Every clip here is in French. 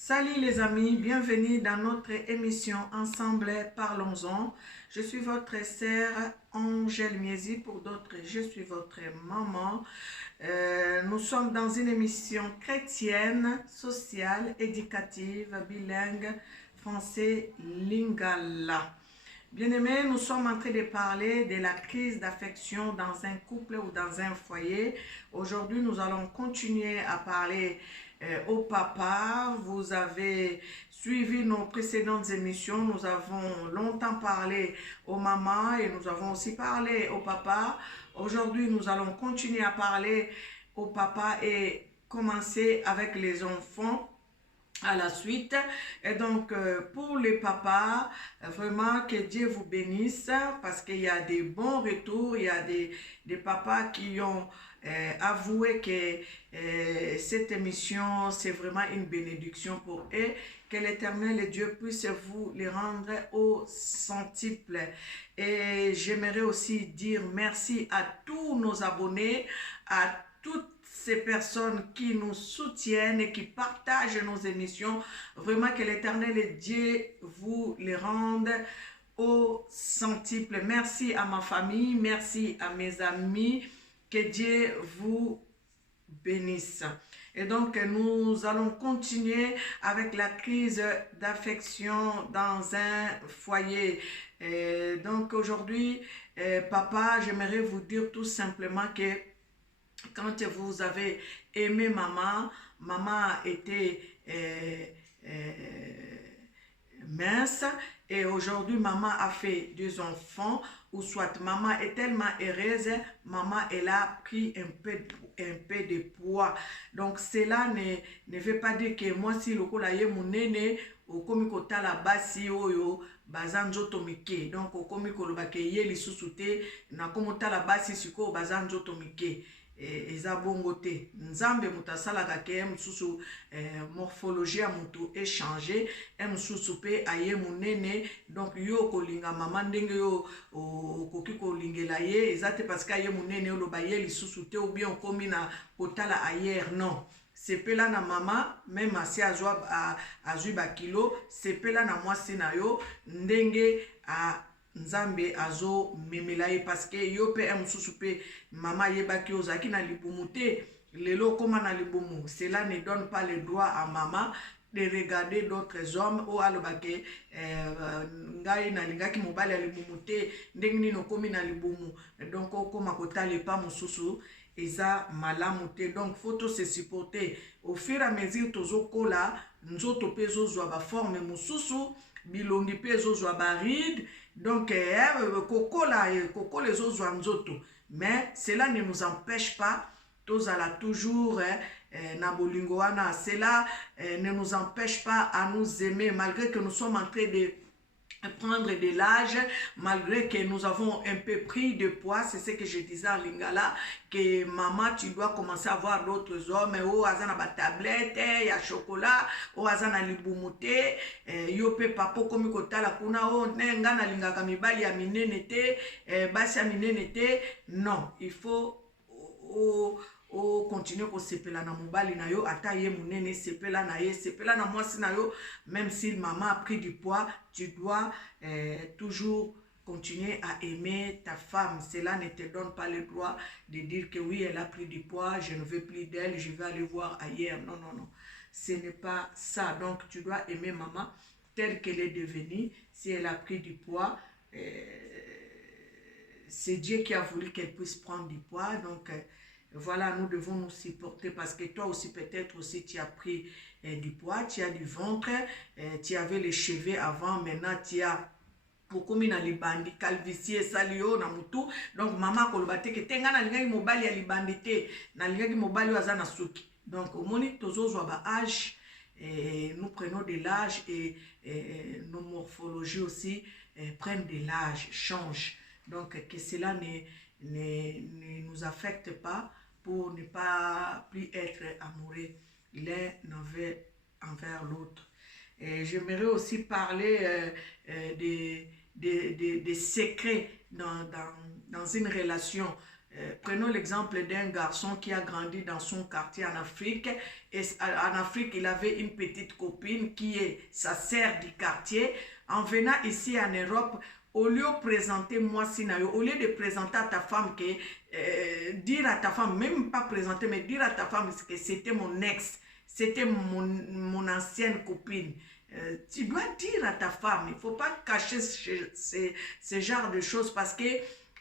Salut les amis, bienvenue dans notre émission Ensemble Parlons-en. Je suis votre sœur Angèle Miesi, pour d'autres je suis votre maman. Nous sommes dans une émission chrétienne, sociale, éducative, bilingue, français, lingala. Bien-aimés, nous sommes en train de parler de la crise d'affection dans un couple ou dans un foyer. Aujourd'hui, nous allons continuer à parler au papa. Vous avez suivi nos précédentes émissions. Nous avons longtemps parlé aux mamans et nous avons aussi parlé au papa. Aujourd'hui, nous allons continuer à parler au papa et commencer avec les enfants à la suite. Et donc, pour les papas, vraiment que Dieu vous bénisse parce qu'il y a des bons retours, il y a des papas qui ont avoué que cette émission, c'est vraiment une bénédiction pour eux. Que l'Éternel Dieu puisse vous les rendre au centuple. Et j'aimerais aussi dire merci à tous nos abonnés, à toutes ces personnes qui nous soutiennent et qui partagent nos émissions. Vraiment que l'Éternel Dieu vous les rende au centuple. Merci à ma famille, merci à mes amis. Que Dieu vous bénisse. Et donc, nous allons continuer avec la crise d'affection dans un foyer. Et donc, aujourd'hui, papa, j'aimerais vous dire tout simplement que quand vous avez aimé maman, maman était mince et aujourd'hui maman a fait deux enfants ou soit maman est tellement heureuse, maman elle a pris un peu de poids. Donc cela ne veut pas dire que moi si lokola ye munene okomi kotala basi oyo baza nzoto mike. Donc okomi koloba ke ye lisusu te na komotala basi siko baza nzoto mike. Eza bongo te. Nzambe mutu asalaka ke mususu morphologie ya mutu échanger, mususu pe aye munene. Donc yo kolinga mama ndenge yo okoki kolingela ye eza te parce que aye munene oloba ye lisusu te ou bien okomi na kotala ailleurs. Non, sepela na mama même asi azwi bakilo, sepela na mwasi na yo ndenge a Nzambe azo memela ye parce que yo pe mususu pe mama yebaki ozaki na libumu te lelo koma na libumu. Cela ne donne pas le droit à maman de regarder d'autres hommes ou alobake ngai nalingaki mobali ya libumu te ndenge nini okomi na libumu donc okoma kotala pa mususu eza malamu te. Donc faut se supporter au fur et à mesure tozokola nzoto pe ezozwa ba forme mususu bilongi pe ezozwa baride. Donc kokola ezozwa nzoto, mais cela ne nous empêche pas tozala toujours na bolingo wana. Cela ne nous empêche pas à nous aimer malgré que nous sommes en train de prendre de l'âge, malgré que nous avons un peu pris de poids. C'est ce que je disais en lingala, que maman tu dois commencer à voir d'autres hommes. Oh azana ba tablette ya chocolat, oh azana libumute yo pe papo komi kotala kuna oh nenga na lingaka mibali ya minene te basi ya minene te. Non, il faut continuer ko sepela na mobali na yo ata ye munene, sepela na ye, sepela na mwasi na yo. Même si maman a pris du poids, tu dois toujours continuer à aimer ta femme. Cela ne te donne pas le droit de dire que oui, elle a pris du poids, je ne veux plus d'elle, je vais aller voir ailleurs. Non, non, non. Ce n'est pas ça. Donc, tu dois aimer maman telle qu'elle est devenue. Si elle a pris du poids, c'est Dieu qui a voulu qu'elle puisse prendre du poids. Donc, voilà, nous devons nous supporter parce que toi aussi, peut-être aussi, tu as pris du poids, tu as du ventre, tu avais les cheveux avant, maintenant tu as okomi na libandi, calvitie, salio na mutu. Donc maman kolobate ke tenga na lingaki mobali ya libandi te, na lingaki mobali waza na suki. Donc au moni tozozwa ba âge, nous prenons de l'âge et nos morphologies aussi prennent de l'âge, changent. Donc que cela ne nous affecte pas pour ne pas plus être amoureux l'un envers l'autre. J'aimerais aussi parler des secrets dans une relation. Prenons l'exemple d'un garçon qui a grandi dans son quartier en Afrique. Et en Afrique, il avait une petite copine qui est sa sœur du quartier. En venant ici en Europe, au lieu de présenter moi Sinayo, au lieu de présenter à ta femme dire à ta femme, même pas présenter, mais dire à ta femme que c'était mon ex, c'était mon ancienne copine. Tu dois dire à ta femme, il ne faut pas cacher ce genre de choses parce que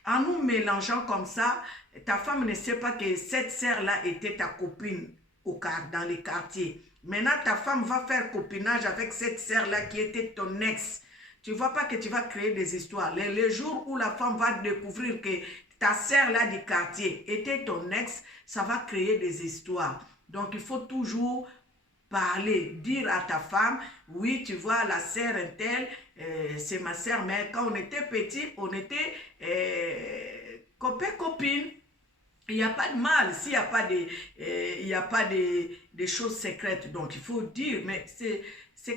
en nous mélangeant comme ça, ta femme ne sait pas que cette sœur-là était ta copine dans les quartiers. Maintenant, ta femme va faire copinage avec cette sœur-là qui était ton ex. Tu ne vois pas que tu vas créer des histoires. Les jours où la femme va découvrir que ta sœur-là du quartier était ton ex, ça va créer des histoires. Donc, il faut toujours parler, dire à ta femme, oui, tu vois, la sœur telle, c'est ma sœur, mais quand on était petit, on était copain-copine. Il n'y a pas de mal, s'il n'y a pas des choses secrètes. Donc, il faut dire, mais c'est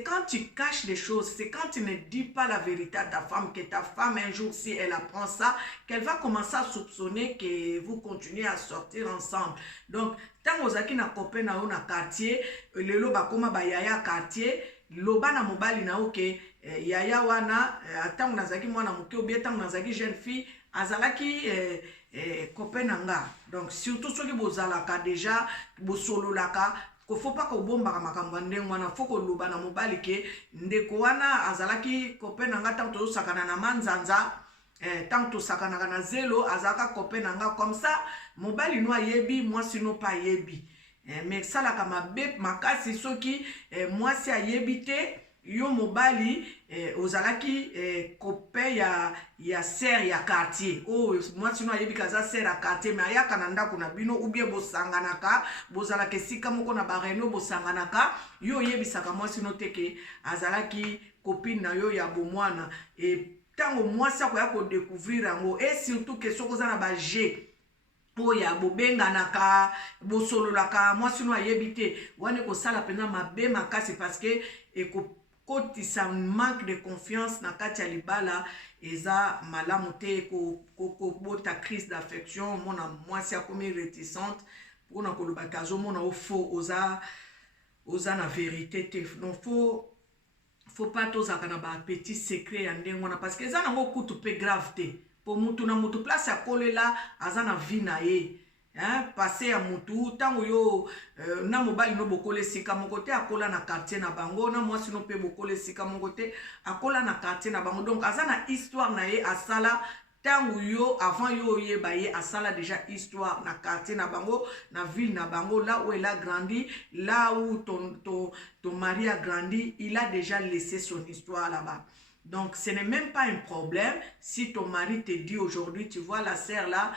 quand tu caches des choses, c'est quand tu ne dis pas la vérité à ta femme, que ta femme, un jour, si elle apprend ça, qu'elle va commencer à soupçonner que vous continuez à sortir ensemble. Donc, tant que vous na copain na un quartier, le loba koma ba yaya quartier, loba na mobali na oke, yaya wana, tant que nazaki mwana muke ou bien tant que nazaki jeune fille, azalaki copain nanga. Donc, surtout ceux qui bozalaka déjà, bosololaka, il ne faut pas que bomba makambo ndenge wana faut que loba na mobali ke ndeko wana azalaki copain nanga tant to sakana na manzanza tant to sakana na zelo azaka copain nanga comme ça mobali no yebi moi sino pas yebi mais ça la kama be makasi soki moi si ayebi te yo mobali ozalaki copain ya sœur ya quartier oh moi sino ayebi kaza sœur ya quartier mais ayaka na ndako na bino ou bien bosanganaka bozalaka esika moko na bareno bosanganaka yo yebisaka moi sino teke azalaki copine na yo ya bomwana et tango moi ça koya ko découvrir yango et surtout que sokoza na ba G oya bobenganaka bosololaka moi sino ayebi te wane kosala pena mabe makasi parce que quand ça manque de confiance na kati ya libala eza malamu te bota crise d'affection mona mwasi akomi réticente mpona koloba ke azomona ofo oza na vérité te donc faut pas tozalaka na bapetit secret ya ndenge wana parce que eza nango kutu mpe grave te po mutu na mutu place akolela aza na vie na ye passé ya mutu tango yo na mobali no bokole sika moko te akola na quartier na bango na mwasi no pe bokole sika moko te akola na quartier na bango donc aza na histoire na ye asala tango yo avant yo yeba ye asala déjà histoire na quartier na bango na ville na bango là où elle a grandi là où ton mari a grandi il a déjà laissé son histoire là-bas. Donc, ce n'est même pas un problème si ton mari te dit aujourd'hui, tu vois, la sœur là,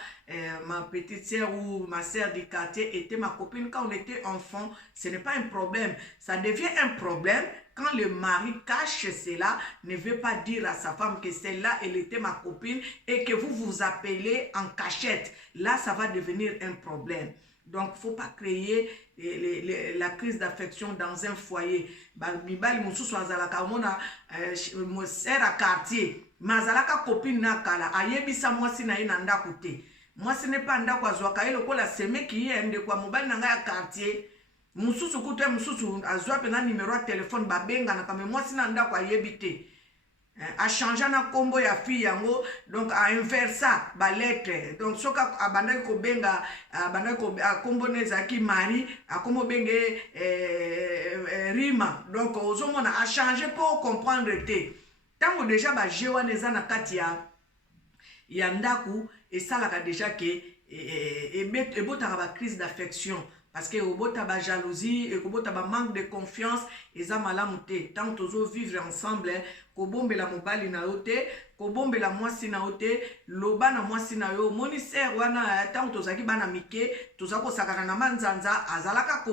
ma petite sœur ou ma sœur du quartier était ma copine quand on était enfant. Ce n'est pas un problème. Ça devient un problème quand le mari cache cela, ne veut pas dire à sa femme que celle-là, elle était ma copine et que vous vous appelez en cachette. Là, ça va devenir un problème. Donc, il ne faut pas créer la crise d'affection dans un foyer. Bibali mususu azalaka mona mo sœur à quartier, mazalaka copine na kala ayebisa mwasi na ye na ndako te. Mwasi ne pa ndako azwaka ye lokola seme ki ye nde kwa mobali na ngai ya quartier. Mususu kutu mususu azwa pena numéro ya téléphone babenga na kame mwasi na ndako ayebi te. A changé na combo ya fille yango donc a inversa ba lettre donc soka abandaki ko benga abandaki ko combo nezaki mari a combo benge rima donc ozomona a changé pour comprendre te tango déjà ba jewa neza na kati ya ndaku et ça la déjà que ebotaka ba crise d'affection parce que obota ba jalousie et obota ba manque de confiance eza malamu te tant tozo vivre ensemble kobombela mobali na yo te kobombela mwasi na yo te loba na mwasi na yo moni sœur wana tant tozaki bana mike toza kosakana na manzanza azalaka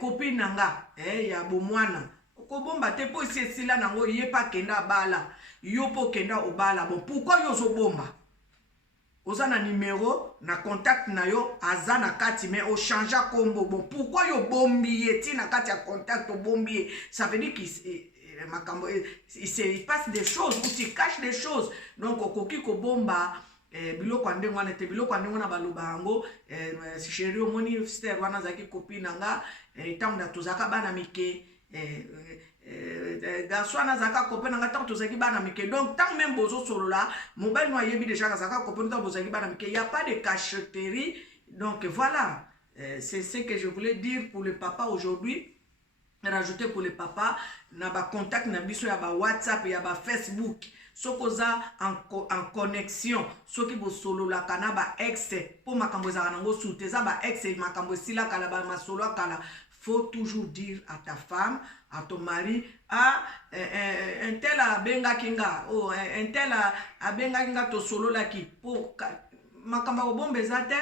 copine nanga ya bomwana kobomba te po isi esila nango ye pa kenda bala yo po kenda obala bon pourquoi yo zobomba oza na numéro na contact na yo aza na kati mais o change combo bon pourquoi yo bombi ye ti na kati ya contact o bombi ye ça veut dire il se passe des choses ou tu caches des choses donc okoki ko bomba biloko ande wana te biloko ande wana baloba yango chéri omoni sister wana azalaki copine nanga ntango na tozalaka bana mike garçon wana azalaka copine nanga ntango tozalaki bana mike donc ntango même bozosolola mobali no ayebi déjà azalaka copine ntango bozalaki bana mike, il y a pas de cacheterie. Donc voilà, c'est ce que je voulais dire pour le papa aujourd'hui. Rajouter pour le papa na ba contact na biso ya ba WhatsApp ya ba Facebook sokoza en connexion soki bo solo la kana ba ex pour makambo za nango souteza ba ex makambo sila kala ba masolo kala. Faut toujours dire à ta femme, à ton mari, un tel a benga kinga, oh un tel a benga kinga to solo la ki pour makambo bombe zate.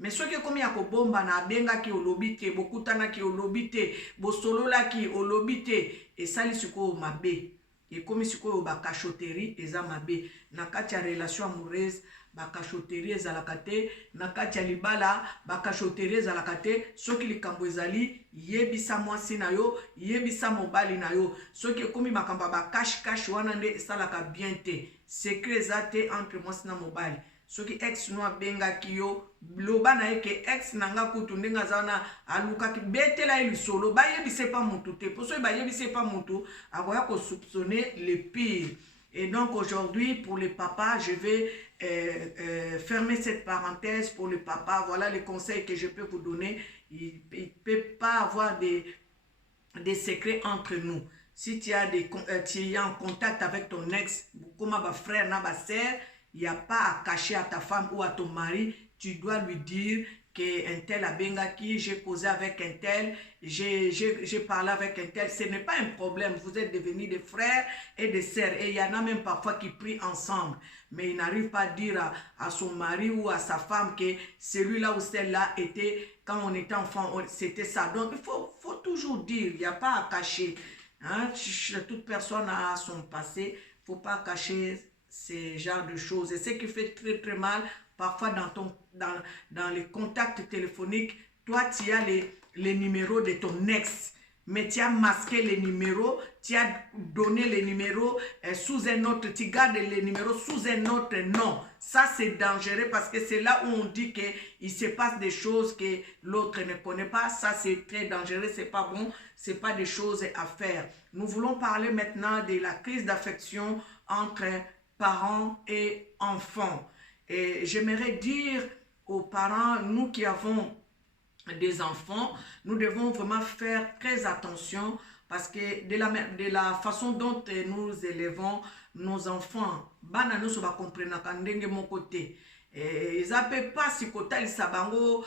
Mais ce qui est comme yako bomba na benga ki olobite, bokutana ki olobite, bosolola ki olobite, et ça li suko mabe. Et comme suko ba cachoterie eza mabe. Na kati ya relation amoureuse, ba cachoterie ezalaka te, na kati ya libala, ba cachoterie ezalaka te, soki likambo ezali yebisa mwasi na yo, yebisa mobali na yo. Soki ekomi makamba ba cache wana nde esalaka bien te. Secret eza te entre mwasi na mobali. Soki ex no benga kiyo loba na eke ex nanga kutu ndenga zana aluka ki betela ili solo ba yebise pa mutu te poso ba yebise pa mutu akoya ko soupçonner le pire. Et donc aujourd'hui pour les papas je vais fermer cette parenthèse pour les papas. Voilà les conseils que je peux vous donner. Il peut pas avoir des secrets entre nous. Si tu es en contact avec ton ex comme ma frère na ba sœur, il n'y a pas à cacher à ta femme ou à ton mari. Tu dois lui dire qu'un tel a bengaki, j'ai causé avec un tel, j'ai parlé avec un tel. Ce n'est pas un problème. Vous êtes devenus des frères et des sœurs. Et il y en a même parfois qui prient ensemble. Mais il n'arrive pas à dire à son mari ou à sa femme que celui-là ou celle-là était, quand on était enfant, c'était ça. Donc il faut toujours dire, il n'y a pas à cacher. Hein? Toute personne a son passé. Il ne faut pas cacher ces genres de choses. Et ce qui fait très très mal, parfois dans les contacts téléphoniques, toi tu as les numéros de ton ex, mais tu as masqué les numéros, tu as donné les numéros sous un autre, tu gardes les numéros sous un autre nom. Ça c'est dangereux parce que c'est là où on dit qu'il se passe des choses que l'autre ne connaît pas. Ça c'est très dangereux, c'est pas bon, c'est pas des choses à faire. Nous voulons parler maintenant de la crise d'affection entre parents et enfants. Et j'aimerais dire aux parents, nous qui avons des enfants, nous devons vraiment faire très attention parce que de la façon dont nous élevons nos enfants, bana nous va comprendre kandenge mon côté. Ils appellent pas si kota li sabango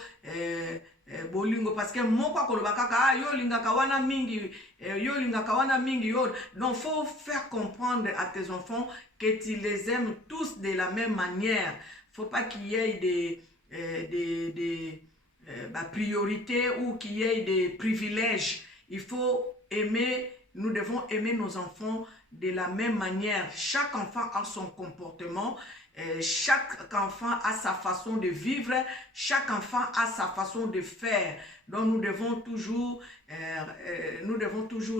bolingo parce que moko akoloba kaka yo linga kawana mingi yo. Donc faut faire comprendre à tes enfants que tu les aimes tous de la même manière. Faut pas qu'il y ait des priorités ou qu'il y ait des privilèges. Il faut aimer, nous devons aimer nos enfants de la même manière. Chaque enfant a son comportement. Chaque enfant a sa façon de vivre, chaque enfant a sa façon de faire. Donc nous devons toujours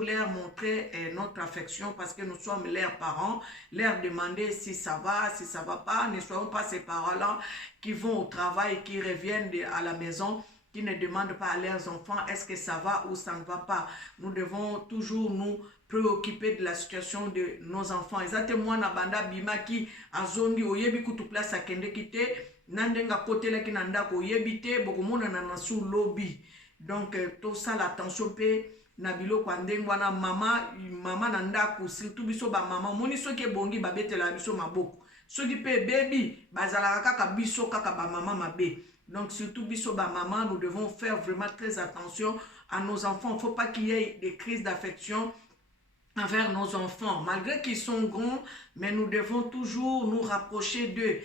leur montrer notre affection parce que nous sommes leurs parents, leur demander si ça va pas. Ne soyons pas ces parents-là qui vont au travail, qui reviennent à la maison, qui ne demandent pas à leurs enfants est-ce que ça va ou ça ne va pas. Nous devons toujours nous préoccupés de la situation de nos enfants. Exactement, na banda bima ki azongi oyebi kutu place akende kite nandenga kote la ki nanda ko yebite bokomona na nasu lobby. Donc tout ça l'attention pe na bilo kwa ndengwana mama nanda ko surtout biso ba mama moni soki bongi babetela biso maboko. Soki pe baby bazala kaka biso kaka ba mama mabe. Donc surtout biso ba mama, nous devons faire vraiment très attention à nos enfants. Il ne faut pas qu'il y ait des crises d'affection envers nos enfants, malgré qu'ils sont grands, mais nous devons toujours nous rapprocher d'eux,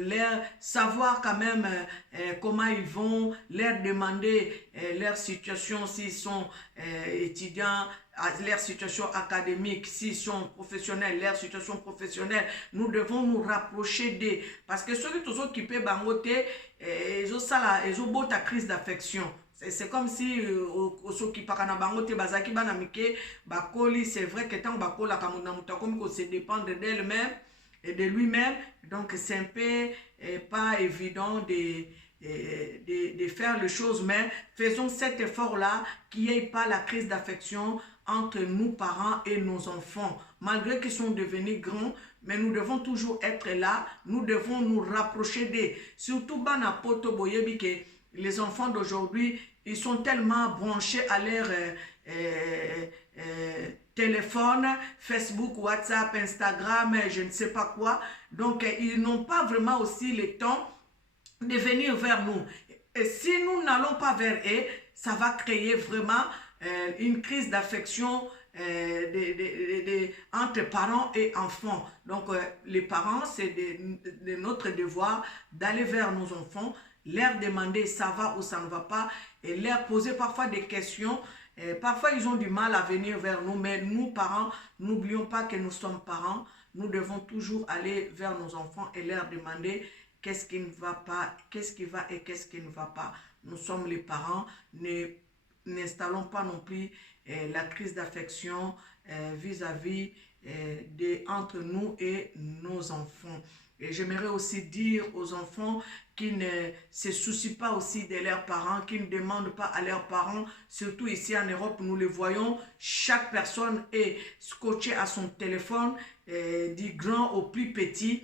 leur savoir quand même comment ils vont, leur demander leur situation s'ils sont étudiants, leur situation académique, s'ils sont professionnels, leur situation professionnelle. Nous devons nous rapprocher d'eux, parce que ceux qui sont occupés bangoté, ils ont ta crise d'affection. C'est comme si ceux qui parlent bangote bazaki banamike bakoli, c'est vrai que tant bakola kamuna mutakomi ko se dépendre d'elle-même, de lui-même. Donc, c'est un peu pas évident de faire les choses, mais faisons cet effort-là, qu'il n'y ait pas la crise d'affection entre nous parents et nos enfants. Malgré qu'ils sont devenus grands, mais nous devons toujours être là, nous devons nous rapprocher d'eux. Surtout, Bana Poto Boyebi, que les enfants d'aujourd'hui, ils sont tellement branchés à leur téléphone, Facebook, WhatsApp, Instagram, je ne sais pas quoi. Donc, ils n'ont pas vraiment aussi le temps de venir vers nous. Et si nous n'allons pas vers eux, ça va créer vraiment une crise d'affection entre parents et enfants. Donc, les parents, c'est de notre devoir d'aller vers nos enfants, leur demander ça va ou ça ne va pas, et leur poser parfois des questions. Parfois, ils ont du mal à venir vers nous, mais nous, parents, n'oublions pas que nous sommes parents. Nous devons toujours aller vers nos enfants et leur demander qu'est-ce qui ne va pas, qu'est-ce qui va et qu'est-ce qui ne va pas. Nous sommes les parents, n'installons pas non plus la crise d'affection vis-à-vis entre nous et nos enfants. Et j'aimerais aussi dire aux enfants qui ne se soucient pas aussi de leurs parents, qui ne demandent pas à leurs parents, surtout ici en Europe, nous le voyons, chaque personne est scotchée à son téléphone, du grand au plus petit.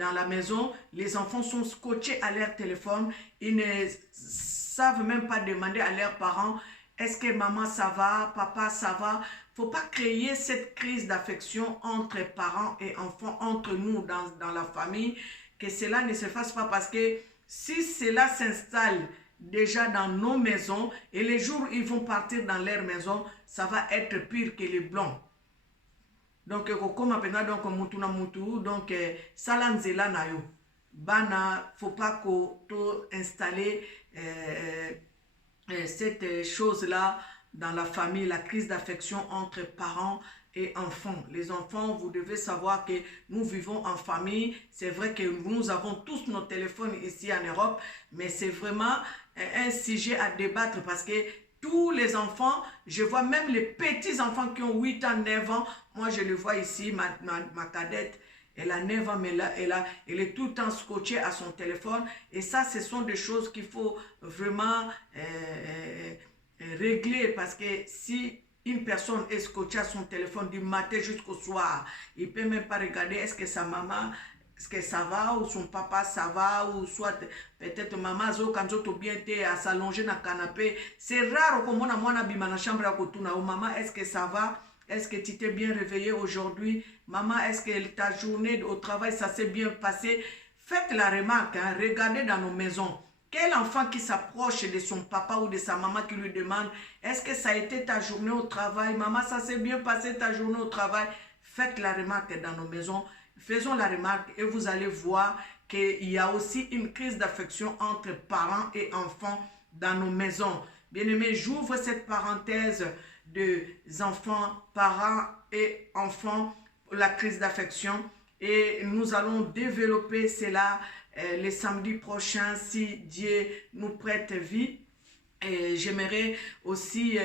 Dans la maison, les enfants sont scotchés à leur téléphone, ils ne savent même pas demander à leurs parents, est-ce que maman ça va, papa ça va. Il ne faut pas créer cette crise d'affection entre parents et enfants, entre nous dans la famille, que cela ne se fasse pas, parce que si cela s'installe déjà dans nos maisons et les jours où ils vont partir dans leur maison, ça va être pire que les blancs. Donc, comme maintenant, donc, mutuna mutu, donc, salanzela na yo. Bana, faut pas qu'on installer cette chose-là dans la famille, la crise d'affection entre parents et enfants. Les enfants, vous devez savoir que nous vivons en famille. C'est vrai que nous avons tous nos téléphones ici en Europe, mais c'est vraiment un sujet à débattre, parce que tous les enfants, je vois même les petits enfants qui ont 8 ans, 9 ans, moi je le vois ici, ma cadette, elle a 9 ans, mais là, elle est tout le temps scotchée à son téléphone. Et ça, ce sont des choses qu'il faut vraiment régler, parce que si une personne est scotchée à son téléphone du matin jusqu'au soir, il ne peut même pas regarder est-ce que sa maman, est-ce que ça va, ou son papa ça va, ou soit peut-être maman zo kanzoto bien te à s'allonger dans le canapé. C'est rare comme on a moi bima na chambre à côté na maman, est-ce que ça va, est-ce que tu t'es bien réveillé aujourd'hui, maman, est-ce que ta journée au travail ça s'est bien passé. Faites la remarque, hein, regardez dans nos maisons. Quel enfant qui s'approche de son papa ou de sa maman qui lui demande est-ce que ça a été ta journée au travail, maman, ça s'est bien passé ta journée au travail. Faites la remarque dans nos maisons. Faisons la remarque et vous allez voir qu'il y a aussi une crise d'affection entre parents et enfants dans nos maisons. Bien-aimés, j'ouvre cette parenthèse de enfants, parents et enfants, la crise d'affection, et nous allons développer cela les samedis prochains si Dieu nous prête vie. Et j'aimerais aussi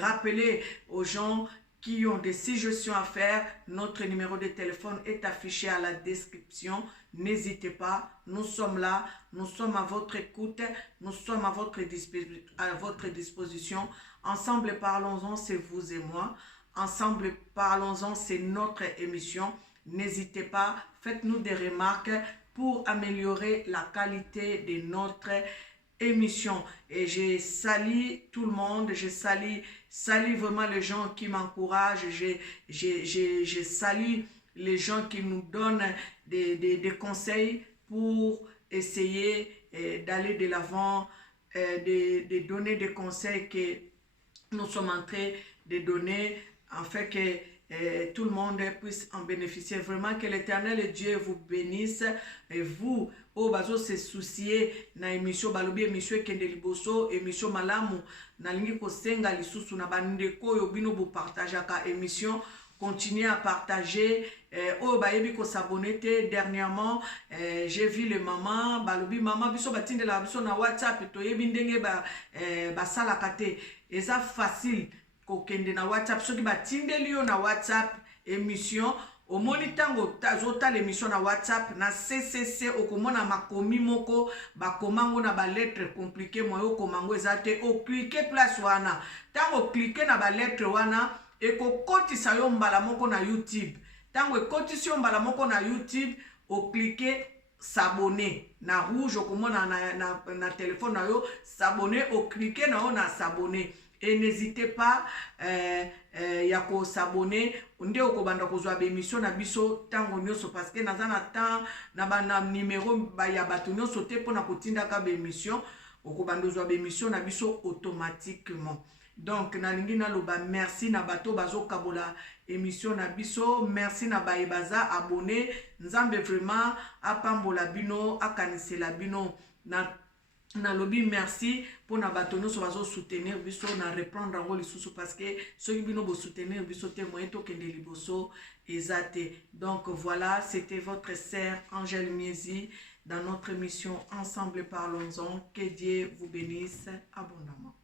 rappeler aux gens qui ont des suggestions à faire, notre numéro de téléphone est affiché à la description. N'hésitez pas, nous sommes là, nous sommes à votre écoute, nous sommes à votre disposition. Ensemble, parlons-en, c'est vous et moi. Ensemble, parlons-en, c'est notre émission. N'hésitez pas, faites-nous des remarques pour améliorer la qualité de notre émission. Et je salue tout le monde, je salue vraiment les gens qui m'encouragent, je salue les gens qui nous donnent des conseils pour essayer d'aller de l'avant, de donner des conseils que nous sommes en train de donner, afin que tout le monde puisse en bénéficier. Vraiment que l'Éternel Dieu vous bénisse. Et vous, oh bazo se soucier na émission balobi émission kende liboso émission malamu na lingi ko senga lisusu na bandeko yo bino bu partager ka émission. Continuez à partager. Oh bayebi ko s'abonner dernièrement. J'ai vu les mamans balobi maman biso batinde la biso na WhatsApp to yebi ndenge ba sala kate. Eza facile kokende na WhatsApp, soki batindeli yo na WhatsApp émission omoni tango tazota l'émission na WhatsApp na CCC okomona makomi moko bakomango na ba lettre compliqué moyo komango ezate o cliquer place wana tango cliquer na ba lettre wana ekokotisa yo mbala moko na YouTube tango ekotisi yo mbala moko na YouTube o cliquer s'abonner na rouge okomona na téléphone na yo s'abonner o cliquer na yo na s'abonner. Et n'hésitez pas ya ko s'abonner nde okobanda kozwa ba émission na biso tango nyonso parce que naza na temps na bana numéro ba ya bato nyonso te pona kotinda ka ba émission okobanda kozwa ba émission na biso automatiquement. Donc nalingi naloba merci na bato bazo kabola émission na biso, merci na baebaza abonné nzambe vraiment apambola bino akanisela bino na lobby merci pour na bato nyonso bazo soutenir biso na reprendre ngo lisusu parce que ceux bino bo soutenir biso te moyen to kende liboso ezate. Donc voilà, c'était votre sœur Angèle Miezi dans notre émission Ensemble parlons-en. Que Dieu vous bénisse abondamment.